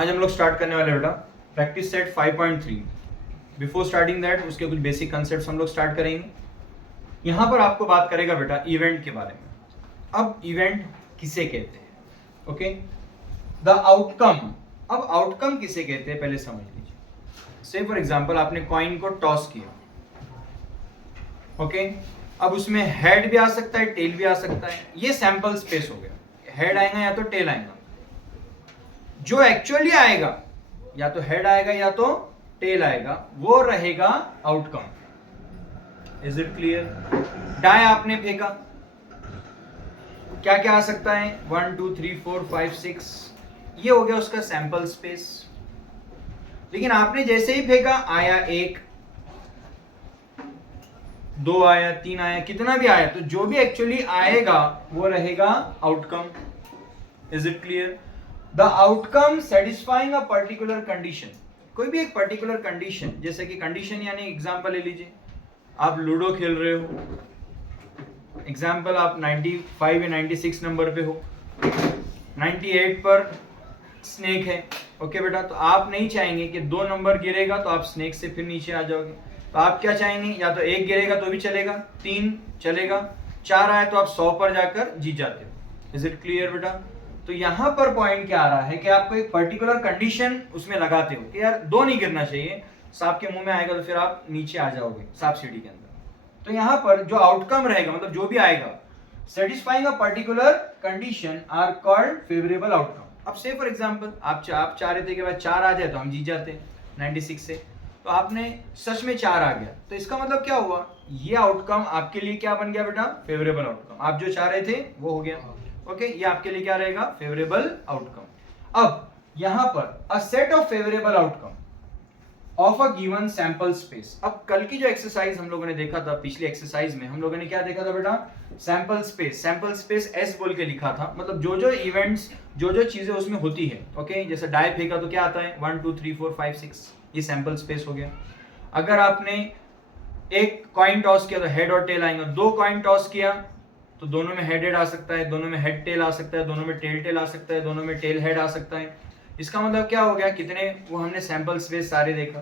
आज हम लोग स्टार्ट करने वाले बेटा practice set 5.3। Before starting that उसके कुछ बेसिक कंसेप्ट्स हम लोग स्टार्ट करेंगे। यहाँ पर आपको बात करेगा बेटा इवेंट के बारे में। अब इवेंट किसे कहते हैं? Okay, the outcome. अब आउटकम किसे कहते हैं पहले समझ लीजिए। से फॉर एग्जांपल आपने कॉइन को टॉस किया, ओके, अब उसमें हेड भी आ सकता है, टेल भी आ सकता है। ये सैंपल स्पेस हो गया। हेड आएगा या तो टेल आएगा। जो एक्चुअली आएगा या तो हेड आएगा या तो टेल आएगा, वो रहेगा outcome. Is it clear? Die आपने फेंका, क्या क्या आ सकता है? 1 2 3 4 5 6, ये हो गया उसका सैंपल स्पेस। लेकिन आपने जैसे ही फेंका, आया 1, 2 आया, 3 आया, कितना भी आया, तो जो भी एक्चुअली आएगा वो रहेगा outcome. Is it clear? The outcome satisfying a particular condition. कोई भी एक पर्टिकुलर कंडीशन, जैसे कि कंडीशन यानी एग्जांपल ले लीजिए, आप लूडो खेल रहे हो, एग्जांपल आप 95 या 96 नंबर पे हो, 98 पर स्नेक है। ओके बेटा, तो आप नहीं चाहेंगे कि 2 नंबर गिरेगा तो आप स्नेक से फिर नीचे आ जाओगे। तो आप क्या चाहेंगे? या तो 1 गिरेगा तो भी चलेगा, 3 चलेगा, 4 आए तो आप 100 पर जाकर जीत जाते हो। इज इट क्लियर बेटा? तो यहां पर पॉइंट क्या आ रहा है कि आपको एक पर्टिकुलर कंडीशन उसमें लगाते हो कि यार 2 नहीं गिरना चाहिए, सांप के मुंह में आएगा तो फिर आप नीचे आ जाओगे सांप सीढ़ी के अंदर। तो यहां पर जो आउटकम रहेगा, मतलब जो भी आएगा, satisfying a particular condition are called favourable outcome. अब से फॉर एग्जांपल आप चाह रहे थे कि भाई 4 आ जाए तो हम जीत जाते 96 से, तो आपने सच में 4 आ गया, तो इसका मतलब क्या हुआ? ये आउटकम आपके लिए क्या बन गया बेटा? Favourable outcome. आप जो चाह रहे थे वो हो गया। ओके, ये आपके लिए क्या रहेगा? Favourable outcome. अब यहां पर a set of favourable outcome of a given sample space. अब कल की जो एक्सरसाइज हम लोगों ने देखा था, पिछली एक्सरसाइज में हम लोगों ने क्या देखा था बेटा? Sample space. Sample space S बोल के लिखा था, मतलब जो जो इवेंट्स, जो जो चीजें उसमें होती है। ओके, जैसे डाई फेंका तो क्या आता है? 1 2 3 4 5 6, ये सैंपल स्पेस हो गया। अगर आपने एक कॉइन टॉस किया तो हेड और टेल आएंगे। 2 कॉइन टॉस किया तो दोनों में हेड हेड आ सकता है, दोनों में हेड टेल आ सकता है, दोनों में टेल टेल आ सकता है, दोनों में टेल हेड आ सकता है। इसका मतलब क्या हो गया? कितने वो हमने सैंपल स्पेस सारे देखा।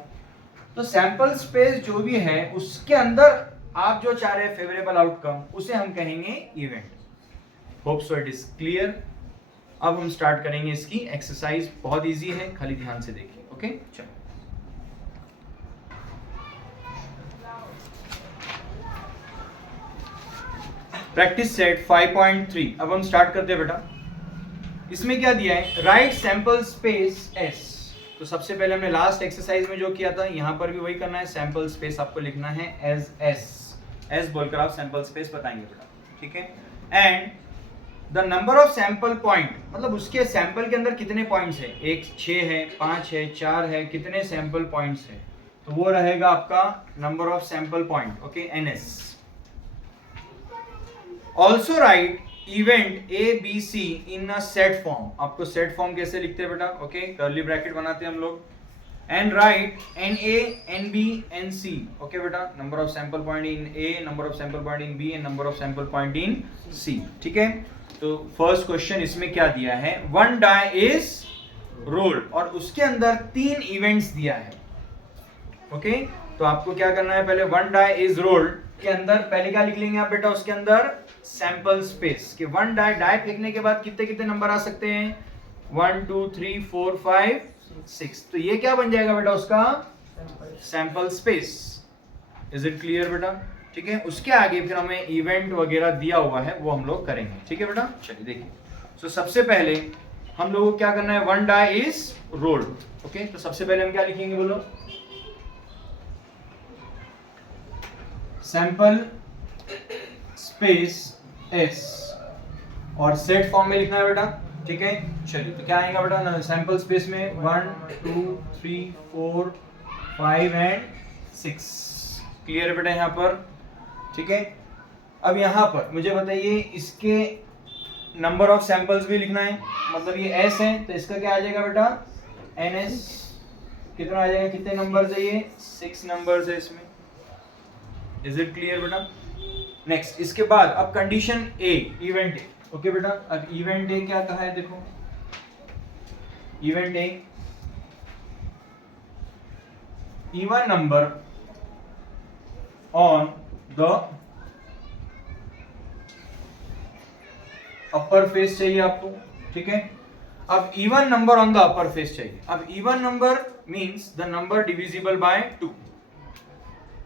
तो सैंपल स्पेस जो भी है उसके अंदर आप जो चाह रहे हैं फेवरेबल आउटकम, उसे हम कहेंगे event. Hope so it is clear. अब हम स्टार्ट करेंगे इसकी एक्सरसाइज। बहुत इजी है, खाली ध्यान से देखिए। ओके, चलो। Practice set 5.3। अब हम स्टार्ट करते हैं बेटा। इसमें क्या दिया है? Right sample space S. तो सबसे पहले हमने लास्ट एक्सरसाइज में जो किया था, यहां पर भी वही करना है। सैंपल स्पेस आपको लिखना है एज एस। एस बोलकर आप सैंपल स्पेस बताएंगे बेटा, ठीक है। And the number of sample point, मतलब उसके सैंपल के अंदर कितने पॉइंट्स है? 1 6 है, 5 है, 4 है, कितने सैंपल पॉइंट्स है? तो वो रहेगा आपका number of sample point. Okay, NS. Also write event A B C in a set form. आपको सेट फॉर्म कैसे लिखते हैं बेटा? ओके, कर्ली ब्रैकेट बनाते हैं हम लोग। And write n A n B n C. Okay बेटा, number of sample point in A, number of sample point in B and number of sample point in C. ठीक है, तो first question इसमें क्या दिया है? 1 डाई इज रोल्ड, और उसके अंदर 3 इवेंट्स दिया है। ओके, तो आपको क्या करना है? पहले 1 डाई इज रोल्ड के अंदर पहले क्या लिख लेंगे आप बेटा? उसके अंदर सैंपल स्पेस कि 1 डाई फेंकने के बाद कितने कितने नंबर आ सकते हैं? 1 2 3 4 5 6। तो ये क्या बन जाएगा बेटा? उसका sample space. Is it clear बेटा? ठीक है, उसके आगे फिर हमें इवेंट वगैरह दिया हुआ है, वो हम लोग करेंगे। ठीक है बेटा, चलिए देखिए। सो सबसे पहले हम लोगों को क्या करना है? 1 डाई इज रोल्ड। ओके, तो सबसे पहले हम क्या लिखेंगे बोलो? सैंपल स्पेस एस, और सेट फॉर्म में लिखना है बेटा। ठीक है, चलिए तो क्या आएगा बेटा? सैंपल स्पेस में 1 2 3 4 5 एंड 6। क्लियर है बेटा यहाँ पर? ठीक है, अब यहाँ पर मुझे बताइए, इसके नंबर ऑफ सैंपल्स भी लिखना है। मतलब ये एस है तो इसका क्या आ जाएगा बेटा? N S. कितना आ जाएगा? कितने नंबर है ये? 6 नंबर है इसमें। इज इट क्लियर बेटा? नेक्स्ट, इसके बाद अब condition A, event A. Okay बेटा, अब इवेंट ए क्या कहा है? देखो, event A even number on the upper face चाहिए आपको, ठीक है। अब even number on the upper face चाहिए। अब even number means the number divisible by 2,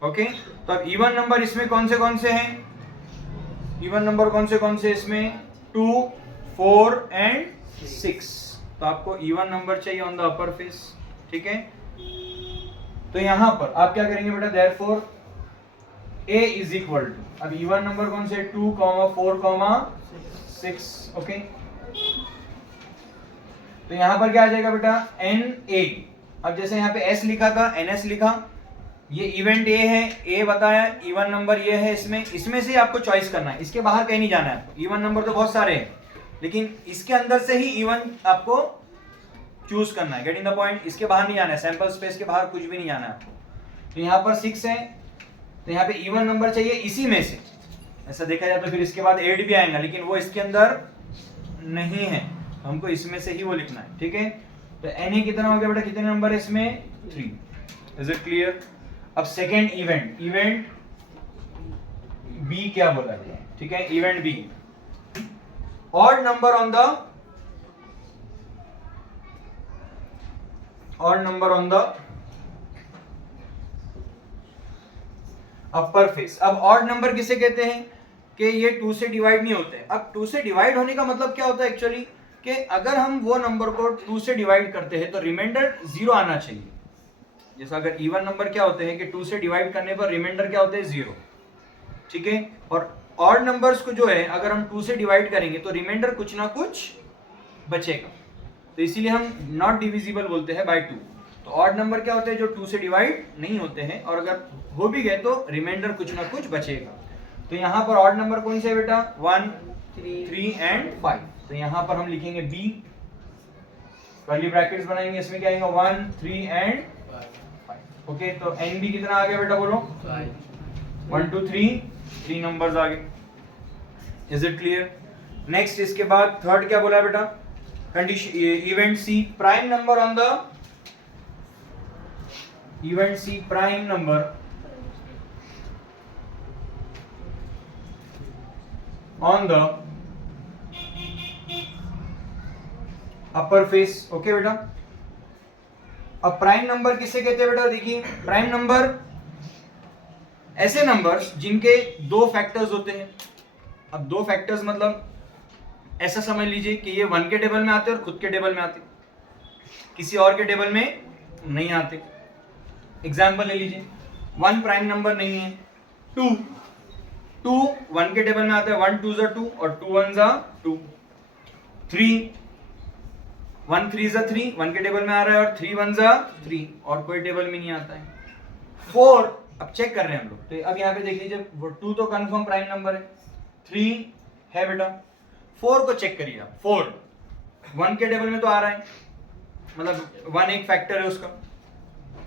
okay. तो अब इवन नंबर इसमें कौन से हैं? इवन नंबर कौन से इसमें? 2, 4 एंड 6। तो आपको इवन नंबर चाहिए ऑन द अपर फेस, ठीक है। तो यहां पर आप क्या करेंगे बेटा? Therefore a is equal to, अब इवन नंबर कौन से? 2, 4, 6, ओके। तो यहां पर क्या आ जाएगा बेटा? NA। अब जैसे यहां पे S लिखा था, NS लिखा, ये इवेंट A है, A बताया, इवन नंबर ये है, इसमें से आपको चॉइस करना है, इसके बाहर कहीं नहीं जाना है आपको। इवन नंबर तो बहुत सारे हैं, लेकिन इसके अंदर से ही इवन आपको चूज करना है। Getting the point? इसके बाहर नहीं जाना है, सैंपल स्पेस के बाहर कुछ भी नहीं जाना है आपको। तो यहाँ पर 6 है, तो यहाँ पे इवन नंबर चाहिए इसी में से। ऐसा देखा जाए तो फिर इसके बाद 8 भी आएगा, लेकिन वो इसके अंदर नहीं है, हमको इसमें से ही वो लिखना है, ठीक है। तो NA कितना हो गया बेटा? कितने नंबर है इसमें? 3। Is it clear? अब सेकेंड इवेंट B क्या बोला गया, ठीक है। Event B, odd number on the upper face. अब ऑड नंबर किसे कहते हैं? कि ये 2 से डिवाइड नहीं होते। अब 2 से डिवाइड होने का मतलब क्या होता है एक्चुअली? कि अगर हम वो नंबर को 2 से डिवाइड करते हैं तो रिमाइंडर 0 आना चाहिए। जैसा अगर इवन नंबर क्या होते हैं कि 2 से डिवाइड करने पर रिमाइंडर क्या होते हैं? 0, ठीक है। और ऑड नंबर्स को जो है अगर हम 2 से डिवाइड करेंगे तो रिमाइंडर कुछ ना कुछ बचेगा, तो इसीलिए हम नॉट डिविजिबल बोलते हैं बाय 2। तो ऑड नंबर क्या होते हैं? जो 2 से डिवाइड नहीं होते हैं, और अगर हो भी गए तो रिमाइंडर कुछ ना कुछ बचेगा। तो यहाँ पर ऑड नंबर कौन से है बेटा? 1, 3 एंड 5। तो यहाँ पर हम लिखेंगे B, कर्ली ब्रैकेट्स बनाएंगे, इसमें क्या आएगा? 1, 3 एंड 5, ओके। तो NB कितना आ गया बेटा? बोलो। 1, 2, 3 नंबर्स आ गए। Is it clear? नेक्स्ट इसके बाद थर्ड क्या बोला बेटा? Condition event C, prime number on the event C, prime number on the upper face, okay बेटा। अब प्राइम नंबर किसे कहते हैं बेटा? देखिए, प्राइम नंबर ऐसे नंबर्स जिनके 2 फैक्टर्स होते हैं। अब 2 फैक्टर्स मतलब ऐसा समझ लीजिए कि ये 1 के टेबल में आते हैं और खुद के टेबल में आते, किसी और के टेबल में नहीं आते। एग्जाम्पल ले लीजिए, 1 प्राइम नंबर नहीं है, 2 1 के टेबल में आता है, 1 2 ज़ा 2 और 2 1 ज़ा 2। 3 1 3 ज़ा 3, 1 के टेबल में आ रहा है, और 3 1 ज़ा 3 और कोई टेबल में नहीं आता है। 4 अब चेक कर रहे हैं हम लोग, तो अब यहाँ पे देख लीजिए, वो 2 तो कंफर्म प्राइम नंबर है, 3 है बेटा। 4 को चेक करिए आप, 4 1 के टेबल में तो आ रहा है, मतलब 1 एक फैक्टर है उसका,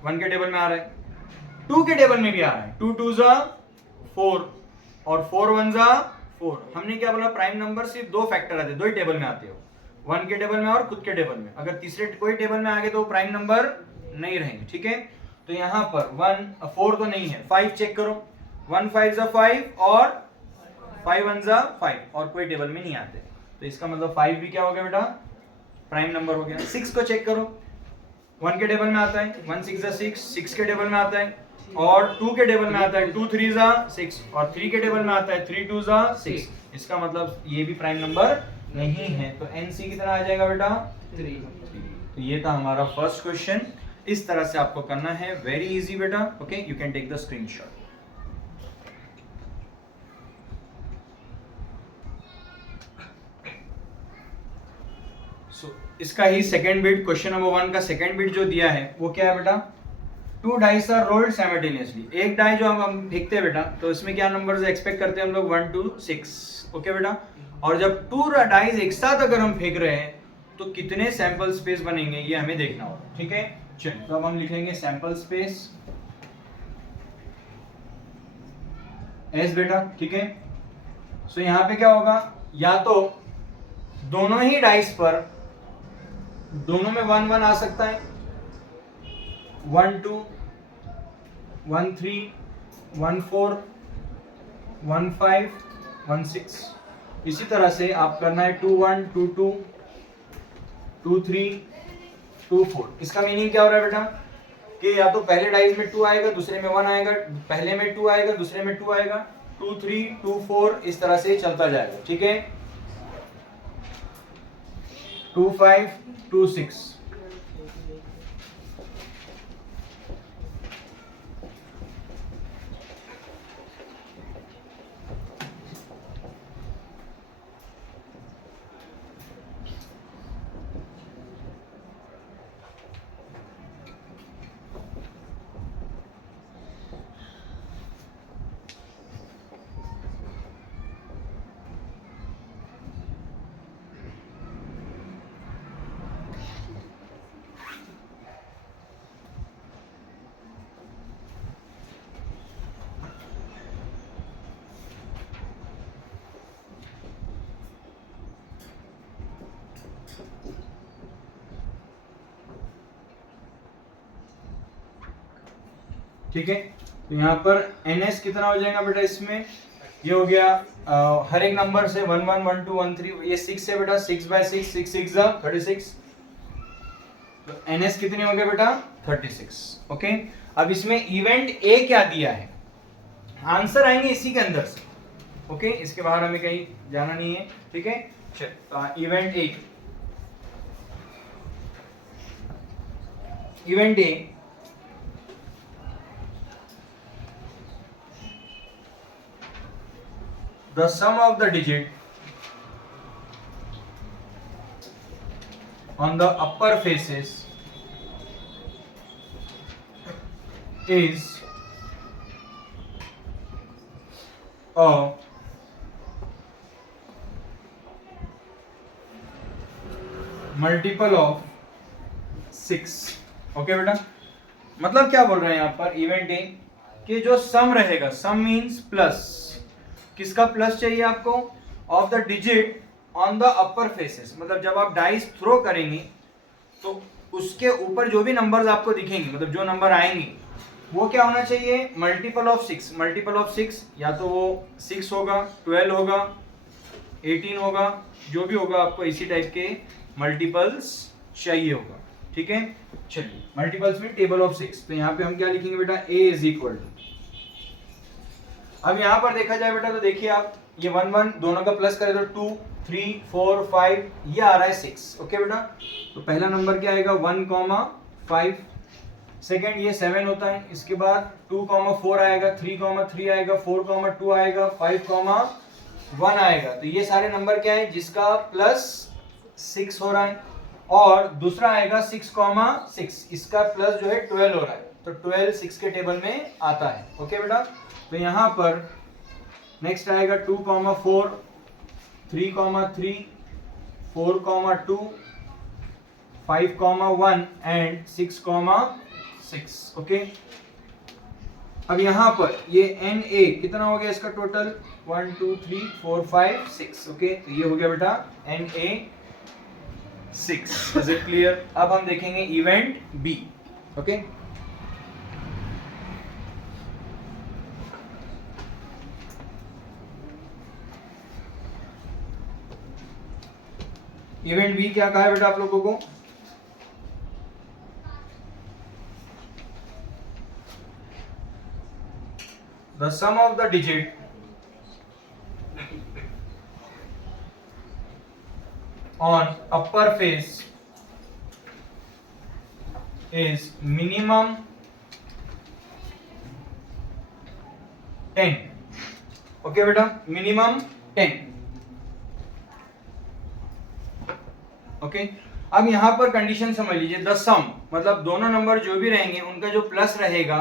1 के टेबल में आ रहा है, 2 के टेबल में भी आ रहा है, 2 2 ज़ा 4 और 4 1 ज़ा 4। हमने क्या बोला? प्राइम नंबर सिर्फ 2 फैक्टर आते हैं, 2 ही टेबल में आते हो, 1 के टेबल में और खुद के टेबल में। अगर तीसरे कोई टेबल में आ गए तो प्राइम नंबर नहीं रहेंगे, ठीक है। तो यहाँ पर 4 तो नहीं है, 5 चेक करो, 1 5 ज़ा 5 और 5 1 ज़ा 5 और कोई टेबल में नहीं आते, तो इसका मतलब 5 भी क्या हो गया बेटा? प्राइम नंबर हो गया। 6 को चेक करो, 1 के टेबल में आता है, 1 6 ज़ा 6, 6 के टेबल में आता है, और 2 के टेबल में आता है, 2 3 ज़ा 6 और 3 के टेबल में आता है, 3 2 ज़ा 6। इसका मतलब ये भी प्राइम नंबर नहीं है, तो NC कितना आ जाएगा बेटा? 3। तो ये था हमारा फर्स्ट क्वेश्चन। इस तरह से आपको करना है, वेरी इजी बेटा, okay. You can take the screenshot. इसका ही सेकेंड बिट, क्वेश्चन नंबर 1 का सेकेंड बिट जो दिया है वो क्या है बेटा? 2 डाइस आर रोल्ड साइमल्टेनियसली। एक डाई जो हम फेंकते हैं बेटा, तो इसमें क्या नंबर्स एक्सपेक्ट करते हैं हम लोग? 1 2 6, ओके बेटा। और जब 2 डाइस एक साथ अगर हम फेंक रहे हैं तो कितने सैंपल स्पेस बनेंगे ये हमें देखना होगा, ठीक है। चलिए, तो अब हम लिखेंगे सैंपल स्पेस एस बेटा, ठीक है। सो यहाँ पे क्या होगा? या तो दोनों ही डाइस पर दोनों में 1 1 आ सकता है, 1 2 13, 14, 15, 16। इसी तरह से आप करना है 21, 22, 23, 24। इसका मीनिंग क्या हो रहा है बेटा कि या तो पहले डाइज में 2 आएगा, दूसरे में 1 आएगा, पहले में 2 आएगा, दूसरे में 2 आएगा, 2, 3, 2, 4 इस तरह से चलता जाएगा। ठीक है, 2, 5, 2, 6। ठीक है, तो यहाँ पर NS कितना हो जाएगा बेटा इसमें, ये हो गया हर एक नंबर से 1, 1, 1, 2, 1, 3, ये 6 है बेटा, 6/6, 6, 6 36। तो NS कितने हो गए बेटा 36। ओके, अब इसमें इवेंट ए क्या दिया है, आंसर आएंगे इसी के अंदर से। ओके, इसके बाहर हमें कहीं जाना नहीं है। ठीक है, event A, event A the sum of the digit on the upper faces is a multiple of 6। Okay बेटा, मतलब क्या बोल रहे हैं यहाँ पर इवेंट ए कि जो सम रहेगा, सम मीन्स प्लस, किसका प्लस चाहिए आपको, of the digit on the upper faces, मतलब जब आप डाइस थ्रो करेंगे तो उसके ऊपर जो भी नंबर्स आपको दिखेंगे, मतलब जो नंबर आएंगे वो क्या होना चाहिए, मल्टीपल ऑफ 6। मल्टीपल ऑफ 6 या तो वो 6 होगा, 12 होगा, 18 होगा, जो भी होगा आपको इसी टाइप के मल्टीपल्स चाहिए होगा। ठीक है, चलिए मल्टीपल्स में टेबल ऑफ 6, तो यहाँ पे हम क्या लिखेंगे बेटा, A इज इक्वल टू, अब यहाँ पर देखा जाए बेटा तो देखिए आप, ये 1, 1 दोनों का प्लस करें तो 2, 3, 4, 5, ये आ रहा है 6। ओके बेटा, तो पहला नंबर क्या आएगा 1,5, सेकेंड ये 7 होता है, इसके बाद 2,4 आएगा, 3,3 आएगा, 4,2 आएगा, 5,1 आएगा। तो ये सारे नंबर क्या है जिसका प्लस 6 हो रहा है, और दूसरा आएगा 6,6, इसका प्लस जो है 12 हो रहा है, तो 12 6 के टेबल में आता है। ओके बेटा, तो यहाँ पर नेक्स्ट आएगा 2,4, 3,3, 4,2, 5,1 एंड 6,6। ओके, अब यहाँ पर ये NA कितना हो गया इसका टोटल, 1, 2, 3, 4, 5, 6। ओके, तो ये हो गया बेटा NA 6। Is it clear? अब हम देखेंगे event B। Okay, event B क्या कहा है बेटा आप लोगों को, the sum of the digit on upper face is minimum 10। Okay बेटा, मिनिमम 10। ओके, अब यहां पर कंडीशन समझ लीजिए, द सम मतलब दोनों नंबर जो भी रहेंगे उनका जो प्लस रहेगा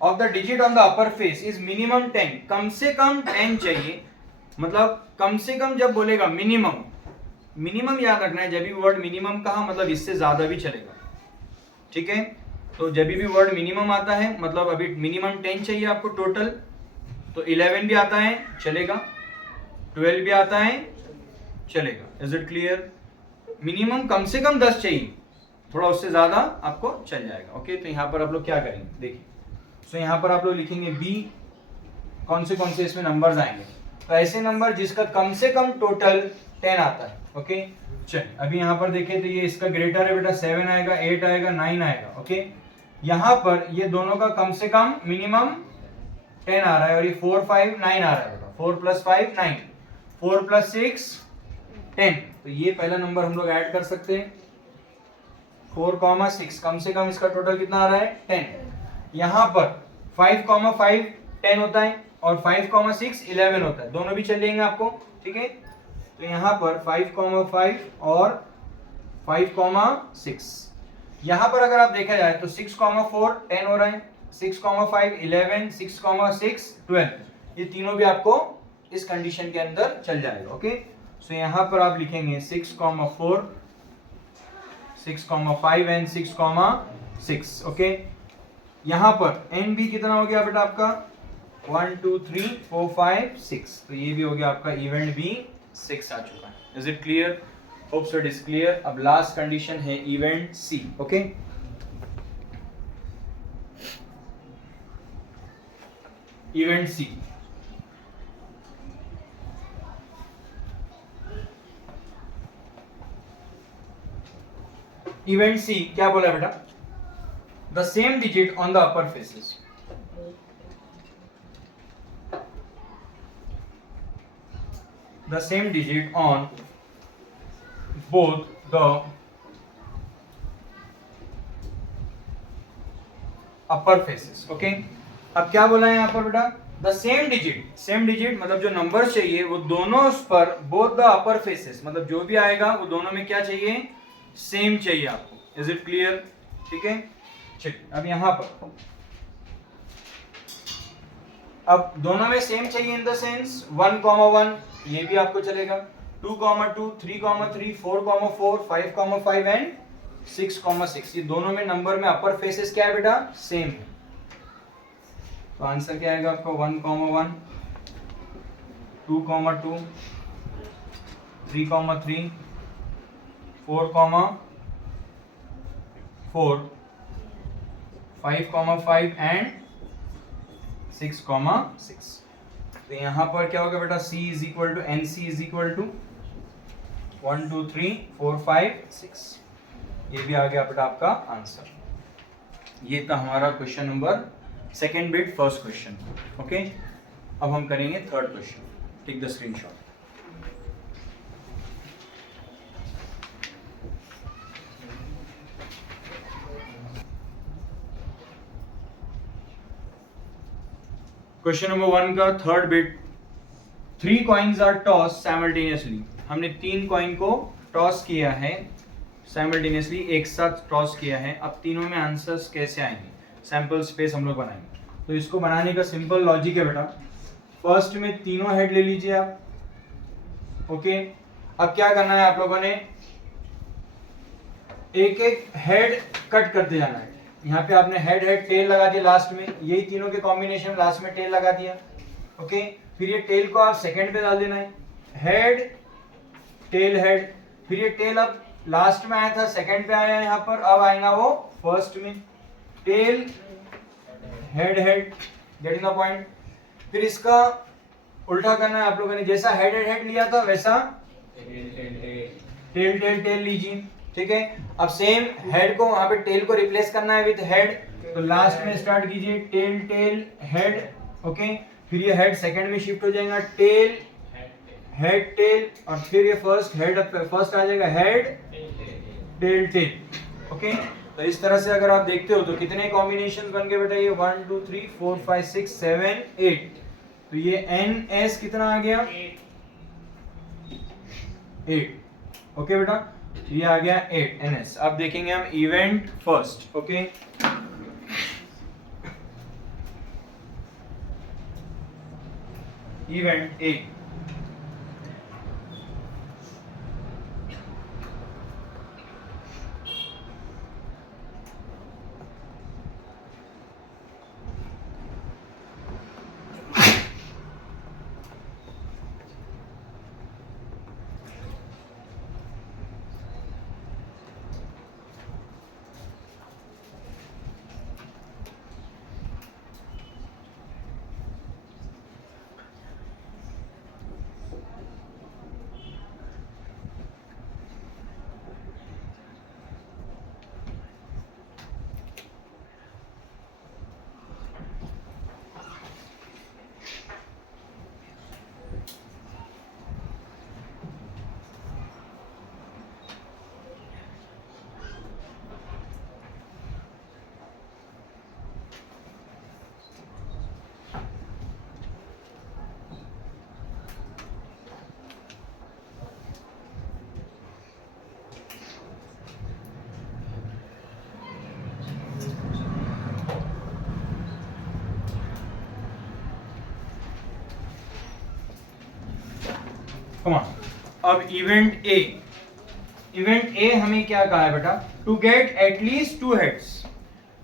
of the digit on the upper face is minimum 10, कम से कम 10 चाहिए। मतलब कम से कम जब बोलेगा मिनिमम, मिनिमम याद रखना है, जब भी वर्ड मिनिमम कहा मतलब इससे ज्यादा भी चलेगा। ठीक है, तो जब भी वर्ड मिनिमम आता है मतलब अभी मिनिमम 10 चाहिए आपको टोटल, तो 11 भी आता है चलेगा, 12 भी आता है चलेगा। Is it clear? मिनिमम कम से कम 10 चाहिए, थोड़ा उससे ज्यादा आपको चल जाएगा। ओके, तो यहाँ पर आप लोग क्या करेंगे देखिए, सो यहाँ पर आप लोग लिखेंगे बी, कौन से इसमें नंबर्स आएंगे, तो ऐसे नंबर जिसका कम से कम टोटल 10 आता है। ओके चल अभी यहाँ पर देखें तो ये इसका ग्रेटर है बेटा 7 आएगा, 8 आएगा, 9 आएगा। ओके यहाँ पर ये दोनों का कम से कम मिनिमम 10 आ रहा है और ये 4 5 9 आ रहा है बेटा, 4 + 5 9, 4 + 6 10। तो ये पहला नंबर हम लोग ऐड कर सकते हैं 4, 6, कम से कम इसका टोटल कितना आ रहा है 10। यहाँ पर 5, 5 10 होता है और 5, 6 11 होता है, दोनों भी चलेंगे आपको। ठीक है तो यहाँ पर 5, 5 और 5, 6। यहाँ पर अगर आप देखा जाए तो 6, 4 10 हो रहा है, 6, 5 11, 6, 6 12, ये तीनों भी आपको इस कंडीशन के अंदर चल जाएगा। ओके सो यहाँ पर आप लिखेंगे 6, 4, 6, 5 एंड 6, 6। ओके यहाँ पर एन बी कितना हो गया बेटा आपका 1 2 3 4 5 6, तो ये भी हो गया आपका इवेंट बी 6 आ चुका है। Is it clear? Hope so it is clear. अब लास्ट कंडीशन है इवेंट सी। ओके इवेंट सी, इवेंट सी क्या बोला बेटा, the same digit on the upper faces, the same digit on both the upper faces। Okay अब क्या बोला है यहाँ पर बेटा, द सेम डिजिट मतलब जो नंबर चाहिए वो दोनों पर बोथ द अपर फेसेस, मतलब जो भी आएगा वो दोनों में क्या चाहिए, सेम चाहिए आपको। Is it clear? ठीक है चलिए अब यहाँ पर अब दोनों में सेम चाहिए इन द सेंस 1, 1 ये भी आपको चलेगा, 2, 2, 3, 3, 4, 4, 5, 5 एंड 6, 6, ये दोनों में नंबर में अपर फेसेस क्या है बेटा, सेम है। तो आंसर क्या आएगा आपका 1, 1, 2, 2, 3, 3, 4, 4, 5, 5 एंड 6, 6। तो यहाँ पर क्या होगा बेटा, C is equal to N C is equal to 1 2 3 4 5 6, ये भी आ गया बेटा आपका आंसर। ये था हमारा question number second bit first question. Okay अब हम करेंगे third question. Take the screenshot. Question number 1 का third bit, 3 coins are toss simultaneously. हमने 3 कॉइन को टॉस किया है साइमल्टेनियसली, एक साथ टॉस किया है। अब तीनों में आंसर्स कैसे आएंगे, सैंपल स्पेस हम लोग बनाएंगे। तो इसको बनाने का सिंपल लॉजिक है बेटा, फर्स्ट में तीनों हेड ले लीजिए आप। ओके अब क्या करना है आप लोगों ने, एक एक हेड कट करते जाना है। यहाँ पे आपने हेड टेल लगा दिया लास्ट में, यही तीनों के कॉम्बिनेशन लास्ट में टेल लगा दिया। ओके फिर ये टेल को आप सेकंड पे डाल देना है, हेड टेल हेड, फिर ये टेल अब लास्ट में आया था सेकंड पे आया यहाँ पर, अब आएगा वो फर्स्ट में, tail head head, getting the point. फिर इसका उल्टा करना है आप लोगों ने, जैसा हेड लिया था वैसा टेल टेल टेल लीजिए। ठीक है अब सेम हेड को वहां पे टेल को रिप्लेस करना है विद हेड, तो लास्ट में स्टार्ट कीजिए टेल टेल हेड। ओके फिर ये हेड सेकंड में शिफ्ट हो जाएगा, टेल हेड टेल, और फिर ये फर्स्ट हेड फर्स्ट आ जाएगा हेड टेल टेल। ओके तो इस तरह से अगर आप देखते हो तो कितने कॉम्बिनेशन बन गए बेटा, ये 1 2 3 4 5 6 7 8, तो ये एन एस कितना आ गया 8। ओके बेटा ये आ गया 8 एन एस। अब देखेंगे हम event first. Okay event A, come on. अब इवेंट ए हमें क्या कहा है बेटा, टू गेट एटलीस्ट 2 हेड्स,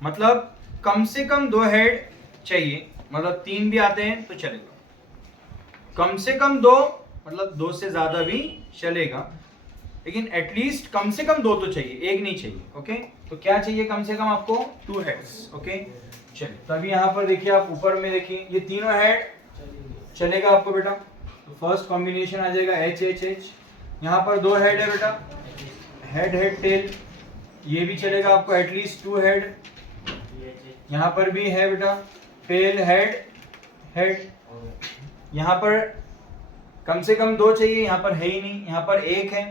मतलब कम से कम 2 हेड चाहिए, मतलब 3 भी आते हैं तो चलेगा, कम से कम 2 मतलब 2 से ज्यादा भी चलेगा, लेकिन एटलीस्ट कम से कम 2 तो चाहिए, एक नहीं चाहिए। ओके, तो क्या चाहिए कम से कम आपको 2 हेड्स। ओके चलिए, तभी यहाँ पर देखिए, आप ऊपर में देखिए ये तीनों हेड चलेगा आपको बेटा, तो फर्स्ट कॉम्बिनेशन आ जाएगा एच एच एच। यहाँ पर 2 हेड है बेटा, हेड हेड टेल, ये भी चलेगा आपको एटलीस्ट 2 हेड। यहाँ पर भी है बेटा टेल हेड हेड, यहाँ पर कम से कम 2 चाहिए, यहाँ पर है ही नहीं, यहाँ पर 1 है,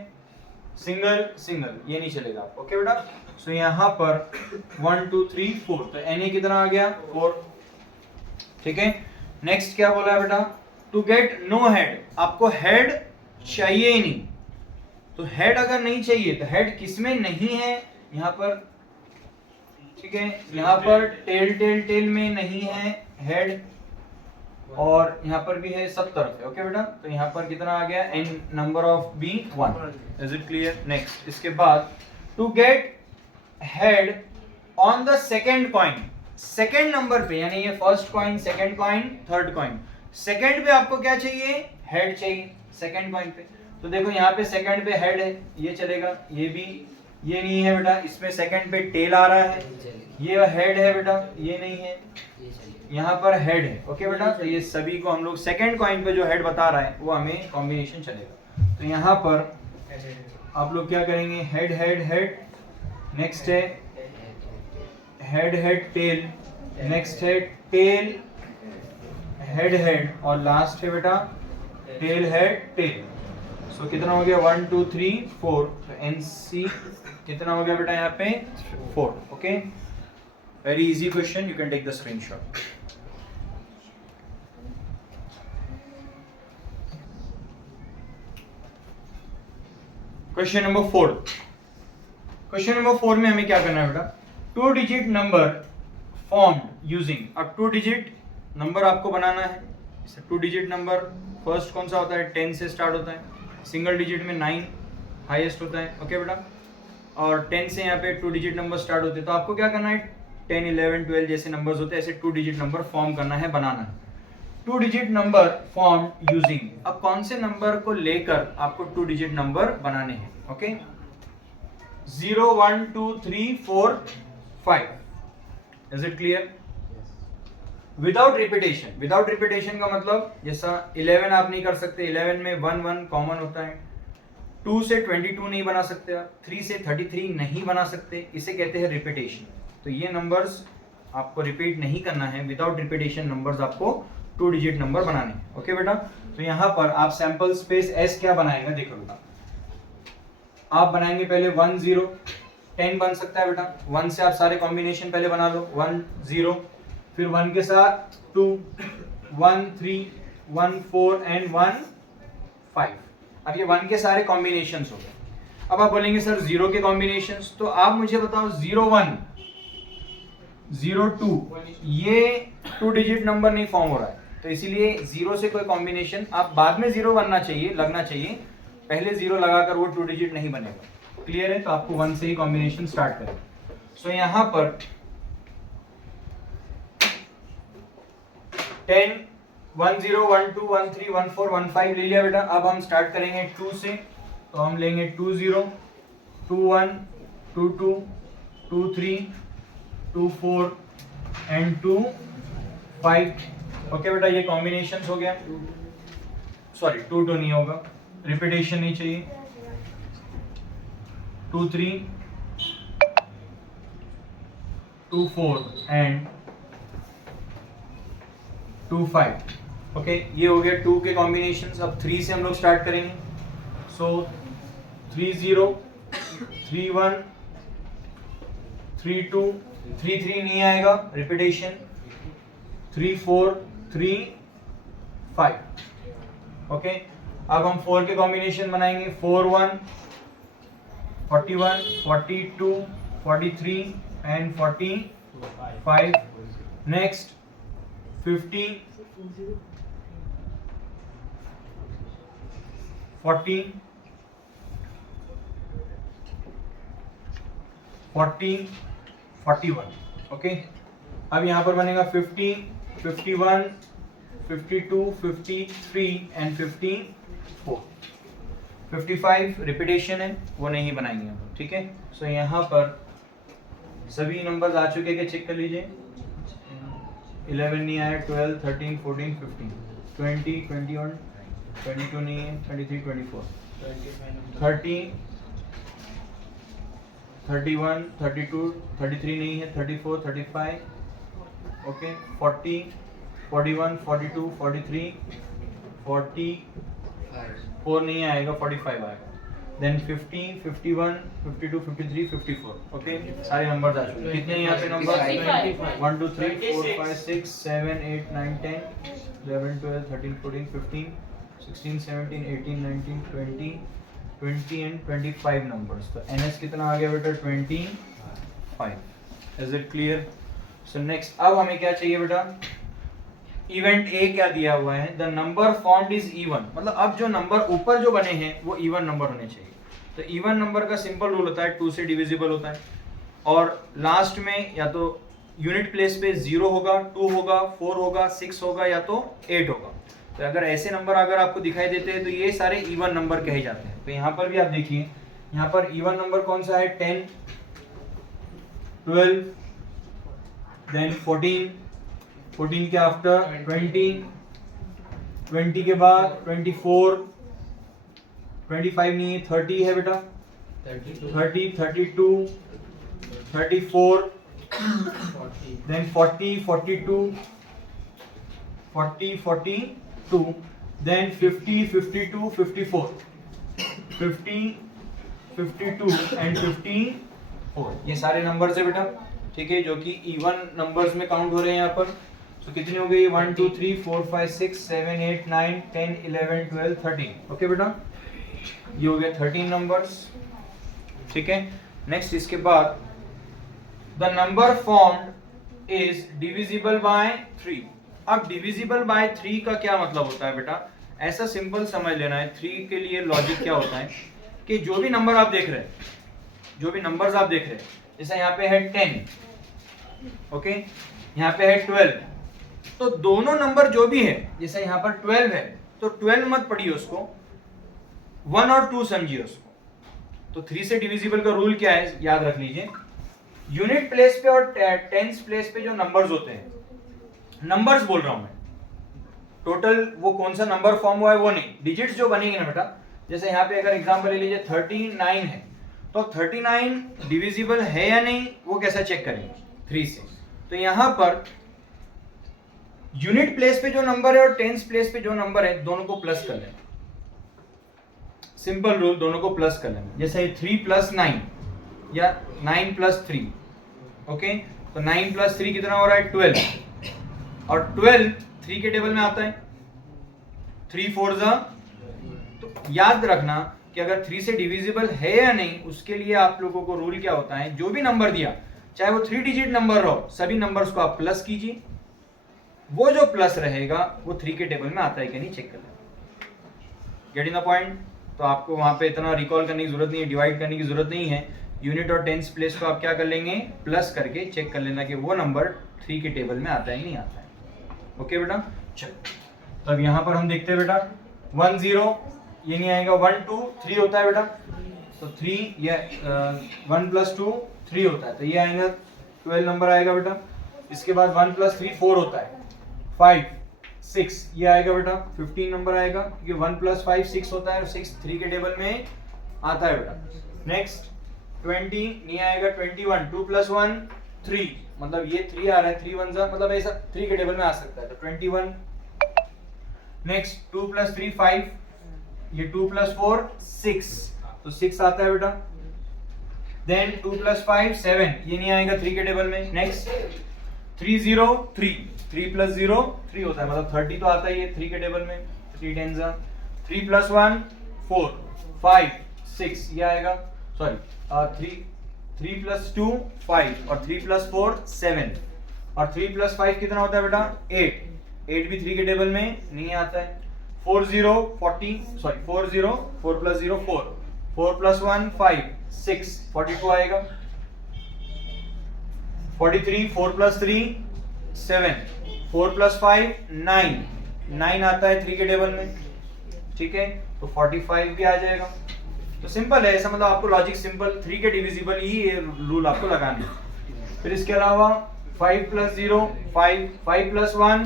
सिंगल सिंगल, ये नहीं चलेगा। ओके बेटा, सो यहाँ पर 1 2 3 4, तो Na कितना आ गया 4। ठीक है, नेक्स्ट क्या बोला है बेटा, टू गेट नो हेड, आपको हेड चाहिए ही नहीं, तो हेड अगर नहीं चाहिए तो हेड किसमें नहीं है, यहाँ पर, ठीक है, यहाँ पर टेल टेल टेल में नहीं है हेड, और यहाँ पर भी है, सब तरफ है। ओके बेटा, तो यहाँ पर कितना आ गया, n number of B 1। Is it clear? Next, इसके बाद to get head on the second coin, second number पे, यानी ये first coin, second coin, third coin, second पे आपको क्या चाहिए, हेड चाहिए सेकेंड कॉइन पे। तो देखो यहाँ पे सेकेंड पे हेड है, ये चलेगा, ये भी, ये नहीं है बेटा, इसमें सेकेंड पे टेल आ रहा है, ये हेड है बेटा, ये नहीं है, यहाँ पर हेड है। ओके बेटा, तो ये सभी को हम लोग सेकेंड कॉइन पे जो हेड बता रहा है वो हमें कॉम्बिनेशन चलेगा। तो यहाँ पर आप लोग क्या करेंगे, हेड हेड हेड, नेक्स्ट है हेड हेड टेल, नेक्स्ट है टेल हेड हेड, और लास्ट है बेटा टेल हेड टेल। सो कितना हो गया, 1 2 3 4, तो NC कितना हो गया बेटा यहाँ पे 4। Okay, very easy question, you can take the screenshot. Question number 4, question number 4 में हमें क्या करना है बेटा, 2 डिजिट नंबर फॉर्म्ड यूजिंग, अब 2 डिजिट नंबर आपको बनाना है। 2 डिजिट नंबर फर्स्ट कौन सा होता है, 10 से स्टार्ट होता है, सिंगल डिजिट में 9 हाईएस्ट होता है। ओके बेटा, और 10 से यहाँ पे 2 डिजिट नंबर स्टार्ट होते हैं, तो आपको क्या करना है, 10 11 12 जैसे नंबर्स होते हैं, ऐसे 2 डिजिट नंबर फॉर्म करना है, बनाना है। 2 डिजिट नंबर फॉर्म यूजिंग, अब कौन से नंबर को लेकर आपको 2 डिजिट नंबर बनाने हैं। Okay, 0 1 2 3 4 5, is it clear? Without repetition, without repetition का मतलब, जैसा 11 आप नहीं कर सकते, 11 में 1 1 कॉमन होता है, 2 से 22 नहीं बना सकते आप, 3 से 33 नहीं बना सकते, इसे कहते हैं रिपीटेशन। तो ये नंबर्स आपको रिपीट नहीं करना है, विदाउट रिपीटेशन नंबर्स आपको 2 डिजिट नंबर बनाने हैं। ओके बेटा, तो यहाँ पर आप सैंपल स्पेस S क्या बनाएंगे, देखो बेटा, आप बनाएंगे पहले 1 0, 10 बन सकता है बेटा, 1 से आप सारे कॉम्बिनेशन पहले बना लो, 1 0, फिर 1 के साथ 2 1 3 1 4 एंड 1 5। अब ये 1 के सारे कॉम्बिनेशंस हो गए। अब आप बोलेंगे सर 0 के कॉम्बिनेशंस, तो आप मुझे बताओ 0 1 0 2, ये 2 डिजिट नंबर नहीं फॉर्म हो रहा है, तो इसीलिए 0 से कोई कॉम्बिनेशन, आप बाद में 0 बनना चाहिए, लगना चाहिए, पहले 0 लगाकर वो 2 डिजिट नहीं बनेगा। क्लियर है? तो आपको 1 से ही कॉम्बिनेशन स्टार्ट करें। सो यहाँ पर 10 1 0 1 2 1 3 1 4 1 5 ले लिया बेटा। अब हम स्टार्ट करेंगे 2 से, तो हम लेंगे 2 0 2 1 2 2 2 3 2 4 एंड 2 5। ओके बेटा, ये कॉम्बिनेशन हो गया। सॉरी 2 2 नहीं होगा, रिपीटेशन नहीं चाहिए। 2 3 2 4 एंड 2 5। ओके, ये हो गया 2 के कॉम्बिनेशंस। अब 3 से हम लोग स्टार्ट करेंगे। सो 3 0 3 1 3 2 3 3 नहीं आएगा, रिपीटेशन। 3 4 3 5। ओके, अब हम 4 के कॉम्बिनेशन बनाएंगे। 4 1 41 42 43 एंड 45। नेक्स्ट 50 40, 40, 41. ओके, अब यहाँ पर बनेगा 50, 51, 52, 53 एंड 54. 55 रिपीटेशन है, वो नहीं बनाएंगे हम, ठीक है. सो यहाँ पर सभी नंबर्स आ चुके हैं, चेक कर लीजिए. 11 नहीं आया, 12, 13, 14, 15, 20, 21, 22 नहीं है, 33, 24, 30, 31, 32, 33 नहीं है, 34, 35, ओके, 40, 41, 42, 43, 44 नहीं आएगा, 45 आएगा. देन 50, 51, 52, 53, 54. ओके, सारे नंबर्स आ चुके हैं. कितने यहाँ पे नंबर? 1 2 3 4 5 6 7 8 9 10 11 12 13 14 15 16 17 18 19 20 20 and 25 numbers. तो एनएस कितना आ गया बेटा? 25. Is it clear? So next, अब हमें क्या चाहिए बेटा? इवेंट ए क्या दिया हुआ है? The number formed is even. मतलब अब जो नंबर ऊपर जो बने हैं वो इवन नंबर होने चाहिए. तो इवन नंबर का सिंपल रूल होता है 2 से डिविजिबल होता है, और लास्ट में या तो यूनिट प्लेस पे 0 होगा, 2 होगा, 4 होगा, 6 होगा या तो 8 होगा. तो अगर ऐसे नंबर अगर आपको दिखाई देते हैं तो ये सारे इवन नंबर कहे जाते हैं. तो यहाँ पर भी आप देखिए, यहाँ पर इवन नंबर कौन सा है? 10, 12, देन 14, 14 के आफ्टर 20, 20 के बाद 24, 25 नहीं है, 30 है बेटा, 30, 32, 34, देन 40, 42, 40, 42, देन 50, 52, 54, 50, 52 एंड 54. ये सारे नंबर्स है बेटा, ठीक है, जो कि इवन नंबर्स में काउंट हो रहे हैं यहाँ पर. तो कितनी हो गई? 1 2 3 4 5 6 7 8 9 10 11 12 13. ओके बेटा, ये हो गया 13 नंबर्स, ठीक है. नेक्स्ट, इसके बाद the number formed is divisible by 3. अब डिविजिबल बाय 3 का क्या मतलब होता है बेटा? ऐसा सिंपल समझ लेना है. 3 के लिए लॉजिक क्या होता है कि जो भी नंबर आप देख रहे हैं, जो भी नंबर्स आप देख रहे हैं, जैसे यहाँ पे है 10, ओके, यहाँ पे है 12, तो दोनों नंबर जो भी है, जैसे यहाँ पर 12 है तो 12 मत पढ़िए उसको, 1 और 2 समझिए उसको. तो 3 से डिविजिबल का रूल क्या है, याद रख लीजिए. यूनिट प्लेस पे और टेंस प्लेस पे जो नंबर्स होते हैं, नंबर्स बोल रहा हूं मैं, टोटल वो कौन सा नंबर फॉर्म हुआ है वो नहीं, डिजिट्स जो बनेंगे ना बेटा. जैसे यहाँ पे अगर एग्जांपल ले लीजिए 39 है, तो 39 डिविजिबल है या नहीं वो कैसा चेक करेंगे? 3 से. तो यहाँ पर यूनिट प्लेस पे जो नंबर है और टेंस प्लेस पे जो नंबर है, दोनों को प्लस कर लेना. सिंपल रूल, दोनों को प्लस कर लेना. जैसे 3 + 9 या 9 + 3, ओके, तो 9 + 3 कितना हो रहा है? 12, और 12 3 के टेबल में आता है, 3 4 जा. तो याद रखना कि अगर 3 से डिविजिबल है या नहीं, उसके लिए आप लोगों को रूल क्या होता है, जो भी नंबर दिया, चाहे वो 3 डिजिट नंबर हो, सभी नंबर्स को आप प्लस कीजिए. वो जो प्लस रहेगा वो 3 के टेबल में आता है कि नहीं चेक कर लेना. Getting the point? तो आपको वहां पे इतना रिकॉल करने की जरूरत नहीं है, डिवाइड करने की जरूरत नहीं है. यूनिट और टेंस प्लेस को आप क्या कर लेंगे? प्लस करके चेक कर लेना कि वो नंबर 3 के टेबल में आता है कि नहीं आता है. ओके बेटा, चलो. तो अब यहाँ पर हम देखते हैं बेटा, 1 0 ये नहीं आएगा, 1 2 3 होता है बेटा, तो 3 ये 1 + 2 3 होता है, तो ये आएगा 12 नंबर आएगा बेटा. इसके बाद 1 + 3 4 होता है, 5 6 ये आएगा बेटा, 15 नंबर आएगा, क्योंकि 1 + 5 6 होता है और 6 3 के टेबल में आता है बेटा. नेक्स्ट 20 नहीं आएगा, 21 2 + 1 3, मतलब ये 3 आ रहा है, 3 1 मतलब ऐसा 3 के टेबल में आ सकता है, तो 21. नेक्स्ट 2 + 3 5, ये 2 + 4 6, तो 6 आता है बेटा. देन 2 + 5 7, ये नहीं आएगा 3 के टेबल में. नेक्स्ट 3 0 3, 3 + 0 3 होता है, मतलब 30 तो आता ही है 3 के टेबल में. 3 10 जा, 3 + 1 4 5 6 ये आएगा, सॉरी 3 + 2 5 और 3 + 4 7, और 3 + 5 कितना होता है बेटा? 8. 8 भी 3 के टेबल में नहीं आता है. 4 0 40 सॉरी 4 0 4 प्लस 0 4 4 प्लस 1 5 6 42 आएगा। 43 4 प्लस 3 7 4 प्लस 5 9 9 आता है 3 के टेबल में, ठीक है, तो 45 भी आ जाएगा। तो सिंपल है, ऐसा मतलब आपको लॉजिक सिंपल 3 के डिविजिबल ही ये रूल आपको लगाना है। फिर इसके अलावा 5 प्लस 0 5 5 प्लस 1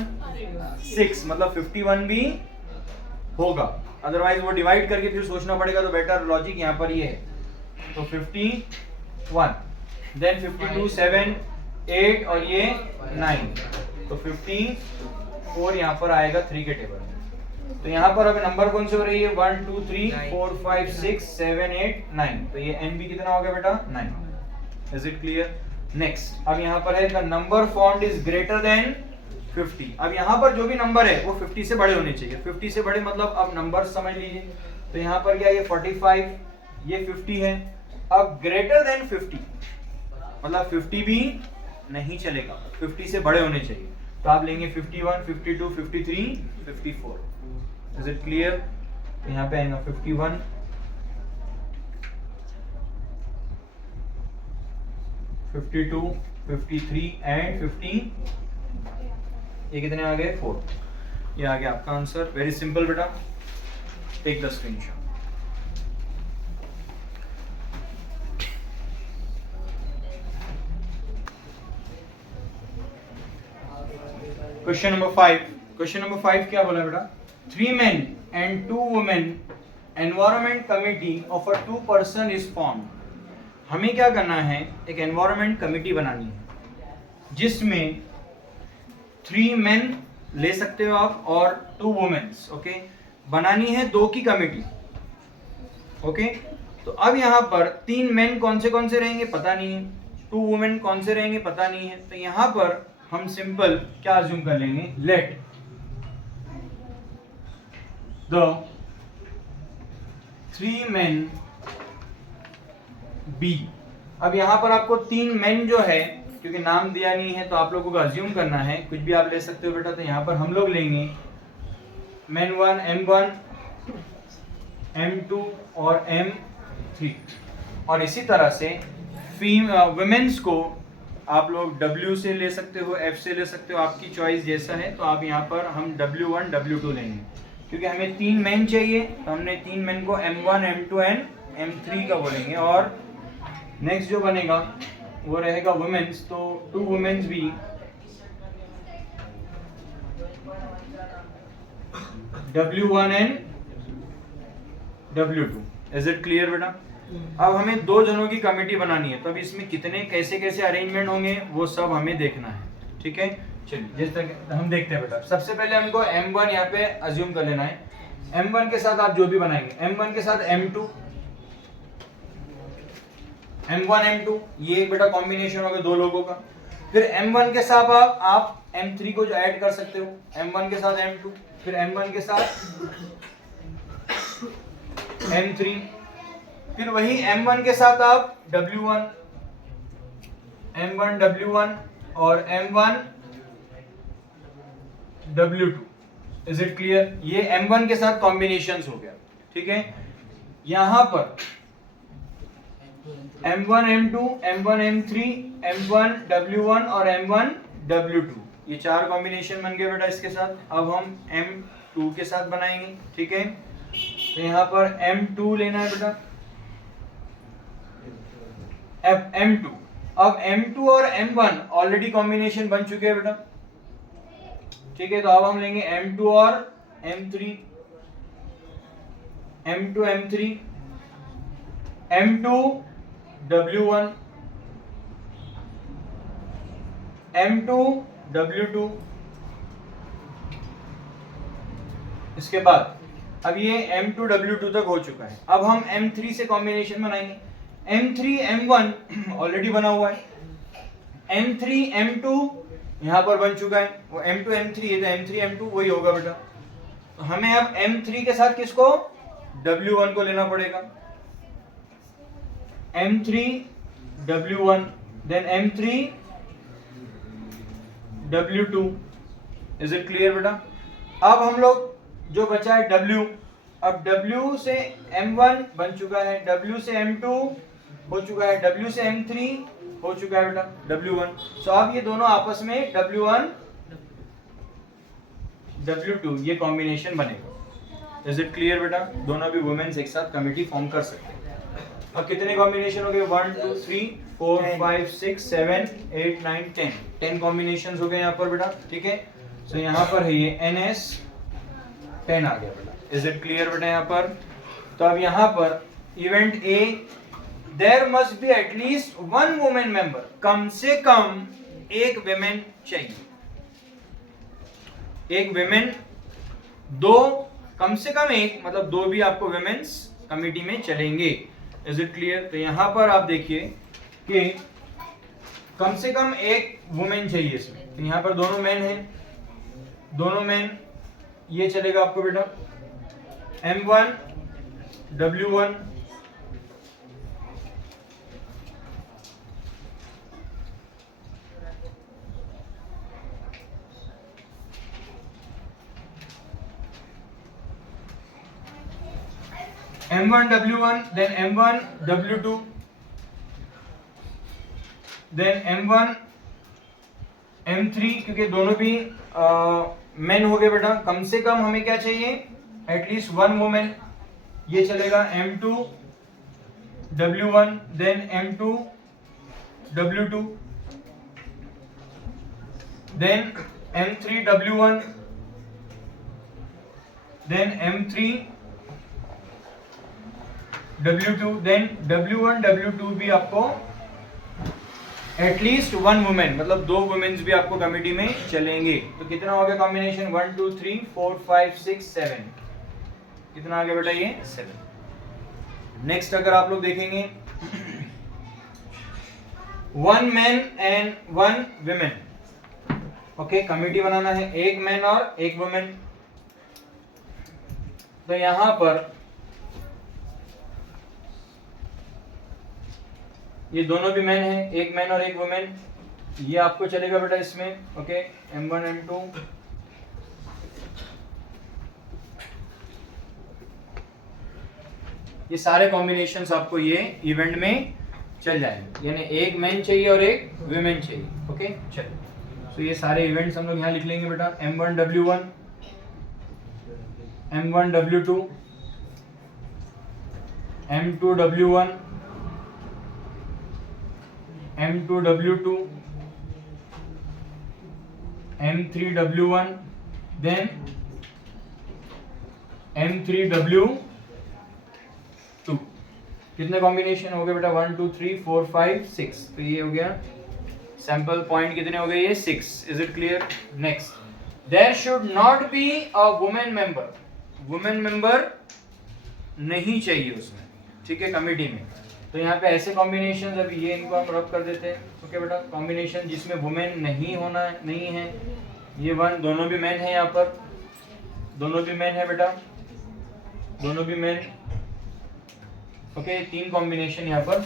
6 मतलब 51 भी होगा, अदरवाइज वो डिवाइड करके फिर सोचना पड़ेगा, तो बेटर लॉजिक यहाँ पर ये है। तो 51 देन 52 7 8 और ये 9 तो 54 यहाँ पर आएगा 3 के टेबल में। तो यहाँ पर अब नंबर कौन से हो रही है 1 2 3 4 5 6 7 8 9 तो ये n भी कितना हो गया बेटा 9। Is it clear? नेक्स्ट अब यहाँ पर है the number found is greater than 50। अब यहाँ पर जो भी नंबर है वो 50 से बड़े होने चाहिए। 50 से बड़े मतलब अब नंबर समझ लीजिए, तो यहाँ पर क्या ये 45 ये 50 है। अब ग्रेटर देन 50 मतलब 50 भी नहीं चलेगा, 50 से बड़े होने चाहिए, तो आप लेंगे 51 52 53 54। Is it clear? यहाँ पे आएगा 51 52 53 एंड 50, ये कितने आ गए 4। ये आ गया आपका आंसर। वेरी सिंपल बेटा, take the screenshot. Question number 5। Question number 5 क्या बोला बेटा? 3 men and 2 women environment committee of a 2 person is formed। हमें क्या करना है, एक एनवायरमेंट कमिटी बनानी है जिसमें 3 men ले सकते हो आप और 2 वुमेन्स, ओके। बनानी है 2 की कमिटी, ओके। तो अब यहाँ पर 3 men कौन से रहेंगे पता नहीं है, 2 वुमेन कौन से रहेंगे पता नहीं है। तो यहाँ पर हम सिंपल क्या अज्यूम कर लेंगे, लेट द 3 men बी। अब यहां पर आपको 3 मेन जो है, क्योंकि नाम दिया नहीं है तो आप लोगों को अज्यूम करना है, कुछ भी आप ले सकते हो बेटा। तो यहां पर हम लोग लेंगे मेन 1 M1 M2 और M3, और इसी तरह से वुमेन्स को आप लोग W से ले सकते हो, F से ले सकते हो, आपकी चॉइस जैसा है। तो आप यहाँ पर हम W1 W2 लेंगे, क्योंकि हमें 3 मेन चाहिए, तो हमने 3 मेन को M1 M2 एंड M3 का बोलेंगे। और नेक्स्ट जो बनेगा वो रहेगा वुमेन्स, तो 2 वुमेन्स भी W1 and W2। Is it clear बेटा? अब हमें 2 जनों की कमेटी बनानी है, तो अब इसमें कितने कैसे कैसे अरेंजमेंट होंगे वो सब हमें देखना है, ठीक है। चलिए जिस तक हम देखते हैं बेटा, सबसे पहले हमको M1 यहाँ पे अज्यूम कर लेना है। M1 के साथ आप जो भी बनाएंगे, M1 के साथ M2 M1 M2 ये एक बेटा कॉम्बिनेशन होगा 2 लोगों का। फिर M1 के साथ आप M3 को जो ऐड कर सकते हो, M1 के साथ M2, फिर M1 के साथ M3, फिर वही M1 के साथ आप W1 M1 W1 और M1 W2। Is it clear? ये M1 के साथ कॉम्बिनेशंस हो गया, ठीक है। यहां पर M1 M2 M1 M3 M1 W1 और M1 W2 ये 4 कॉम्बिनेशन बन गए बेटा इसके साथ। अब हम M2 के साथ बनाएंगे, ठीक है। तो यहाँ पर M2 लेना है बेटा, M2। अब M2 और M1 ऑलरेडी कॉम्बिनेशन बन चुके हैं बेटा, ठीक है। तो अब हम लेंगे M2 और M3, M2 M3 M2 W1 M2 W2। इसके बाद अब ये M2 W2 तक हो चुका है। अब हम M3 से कॉम्बिनेशन बनाएंगे। M3 M1 ऑलरेडी बना हुआ है, M3 M2 यहां पर बन चुका है, वो M2 M3 है, तो M3 M2 वही होगा बेटा। तो हमें अब M3 के साथ किसको, W1 को लेना पड़ेगा। M3 W1 then M3 W2। Is it clear बेटा? अब हम लोग जो बचा है W। अब W से M1 बन चुका है, W से M2 हो चुका है, W से M3 हो चुका है बेटा W1। सो अब ये दोनों आपस में W1 W2 ये कॉम्बिनेशन बनेगा। इज इट क्लियर बेटा? दोनों भी वुमेन्स एक साथ कमिटी फॉर्म कर सकते हैं। अब कितने कॉम्बिनेशन हो गए? 1 2 3 4 5 6 7 8 9 10 10 कॉम्बिनेशन हो गए यहाँ पर बेटा, ठीक है। सो यहाँ पर है ये NS 10 आ गया बेटा। इज इट क्लियर बेटा? यहाँ पर तो अब यहाँ पर event A there must be at least one women member, कम से कम एक विमेन चाहिए, एक विमेन, दो, कम से कम एक, मतलब दो भी आपको विमेन्स कमिटी में चलेंगे। Is it clear? तो यहां पर आप देखिए कि कम से कम एक वुमेन चाहिए इसमें। तो यहां पर दोनों मैन हैं, दोनों मैन, ये चलेगा आपको बेटा M1 W1 M1 W1 then M1 W2 then M1 M3, क्योंकि दोनों भी मेन हो गए बेटा। कम से कम हमें क्या चाहिए? एटलीस्ट वन वुमेन, ये चलेगा M2 W1 then M2 W2 then M3 W1 then M3 W2 then W1 W2 भी आपको एटलीस्ट वन वुमेन, मतलब दो वुमेन्स भी आपको कमिटी में चलेंगे। तो कितना हो गया कॉम्बिनेशन? 1 2 3 4 5 6 7, कितना आ गया बेटा? ये 7। नेक्स्ट अगर आप लोग देखेंगे one man and one women, okay, committee बनाना है, एक मैन और एक वुमेन। तो यहां पर ये दोनों भी मैन है, एक मैन और एक वुमेन, ये आपको चलेगा बेटा इसमें, ओके, M1 M2 ये सारे कॉम्बिनेशंस आपको ये इवेंट में चल जाएंगे, यानी एक मैन चाहिए और एक वुमेन चाहिए, ओके। चलिए, तो ये सारे इवेंट्स हम लोग यहाँ लिख लेंगे बेटा। M1 W1 M1 W2 M2 W1 M2 W2 M3 W1 then M3 W2। कितने कॉम्बिनेशन हो गए बेटा? 1 2 3 4 5 6। तो ये हो गया सैंपल पॉइंट, कितने हो गए? ये 6। Is it clear? Next, there should not be a women member, women member नहीं चाहिए उसमें, ठीक है, कमिटी में। तो यहाँ पे ऐसे कॉम्बिनेशन, अभी ये इनको हम रब कर देते हैं, ओके बेटा। कॉम्बिनेशन जिसमें वुमेन नहीं होना नहीं है, ये वन, दोनों भी मैन है, यहाँ पर दोनों भी मैन है बेटा, दोनों भी मैन, ओके। तीन कॉम्बिनेशन यहाँ पर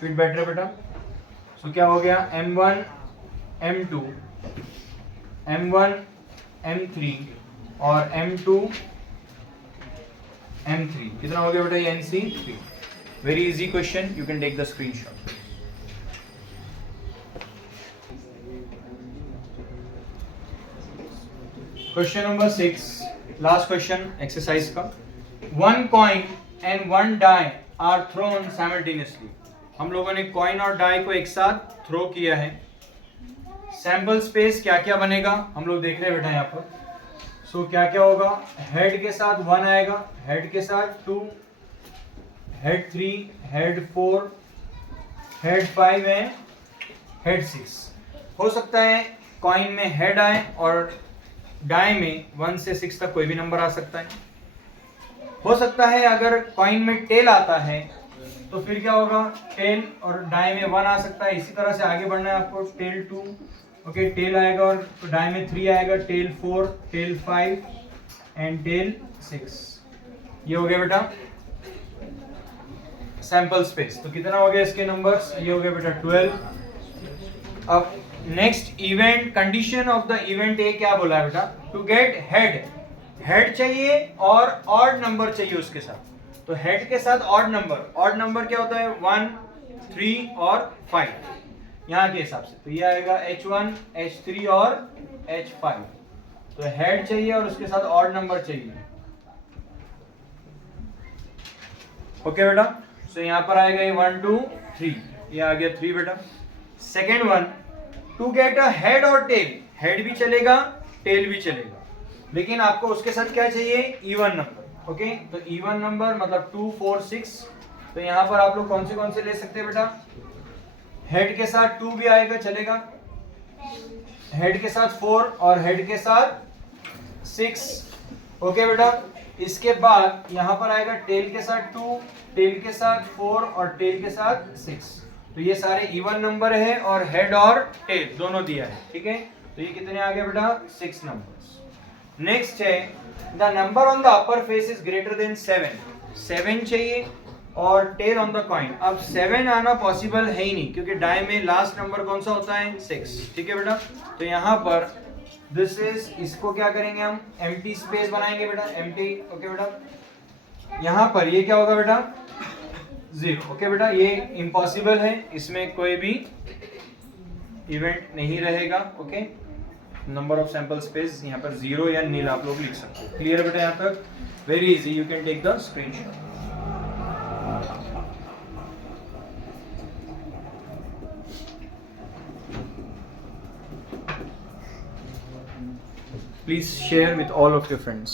फिट बैठ रहा बेटा। सो क्या हो गया? M1 M2 M1 M3 और M2 M3, कितना हो गया बेटा? ये NC3। Very easy question, you can take the screenshot. Question number 6, last question exercise का। One coin and one die are thrown simultaneously। हम लोगों ने कॉइन और डाई को एक साथ थ्रो किया है। सैंपल स्पेस क्या क्या बनेगा हम लोग देख रहे हैं बेटा यहाँ पर। सो क्या क्या होगा? हेड के साथ 1 आएगा, हेड के साथ 2, head 3, head 4, head 5 and head 6। हो सकता है कॉइन में हेड आए और डाई में 1 से 6 तक कोई भी नंबर आ सकता है। हो सकता है अगर कॉइन में टेल आता है तो फिर क्या होगा? टेल और डाई में 1 आ सकता है। इसी तरह से आगे बढ़ना है आपको। टेल 2, ओके, टेल आएगा और डाई में 3 आएगा, टेल 4, टेल 5 एंड टेल 6। ये हो गया बेटा सैंपल स्पेस। तो कितना हो गया इसके नंबर्स? ये हो गया बेटा 12। अब next event, condition of the event A क्या बोला है बेटा? टू गेट हेड हेड चाहिए और ऑड नंबर चाहिए उसके साथ। तो हेड के साथ ऑड नंबर क्या होता है 1, 3 और 5 यहाँ के हिसाब से। तो ये आएगा H1, H3 और H5। तो हेड चाहिए और उसके साथ ऑड नंबर चाहिए। ओके बेटा, सो यहाँ पर आएगा ये 1, 2, 3, ये आ गया 3 बेटा। Second one, to get a head और टेल, हेड भी चलेगा टेल भी चलेगा, लेकिन आपको उसके साथ क्या चाहिए इवन नंबर। ओके, तो इवन नंबर मतलब 2, 4, 6। तो यहाँ पर आप लोग कौन से ले सकते हैं बेटा, हेड के साथ 2 भी आएगा चलेगा, हेड के साथ 4 और हेड के साथ 6। ओके बेटा, इसके बाद यहाँ पर आएगा टेल के साथ 2, टेल के साथ 4 और टेल के साथ 6। तो ये सारे इवन नंबर है और हेड और टेल दोनों दिया है, ठीक है। तो ये कितने आ गए बेटा 6 नंबर्स। नेक्स्ट है the number on the upper face is greater than 7, 7 चाहिए और टेल ऑन द कॉइन। अब 7 आना पॉसिबल है ही नहीं क्योंकि डाई में लास्ट नंबर कौन सा होता है 6, ठीक है बेटा। तो यहाँ पर दिस इज, इसको क्या करेंगे हम एम्प्टी स्पेस बनाएंगे बेटा, एम्प्टी। ओके बेटा, यहाँ पर ये क्या होगा बेटा 0। ओके बेटा, ये इम्पॉसिबल है, इसमें कोई भी इवेंट नहीं रहेगा। Okay, number of sample space यहाँ पर 0 या नील आप लोग लिख सकते हो। क्लियर बेटा, यहाँ तक very easy, you can take the screenshot. Please share with all of your friends.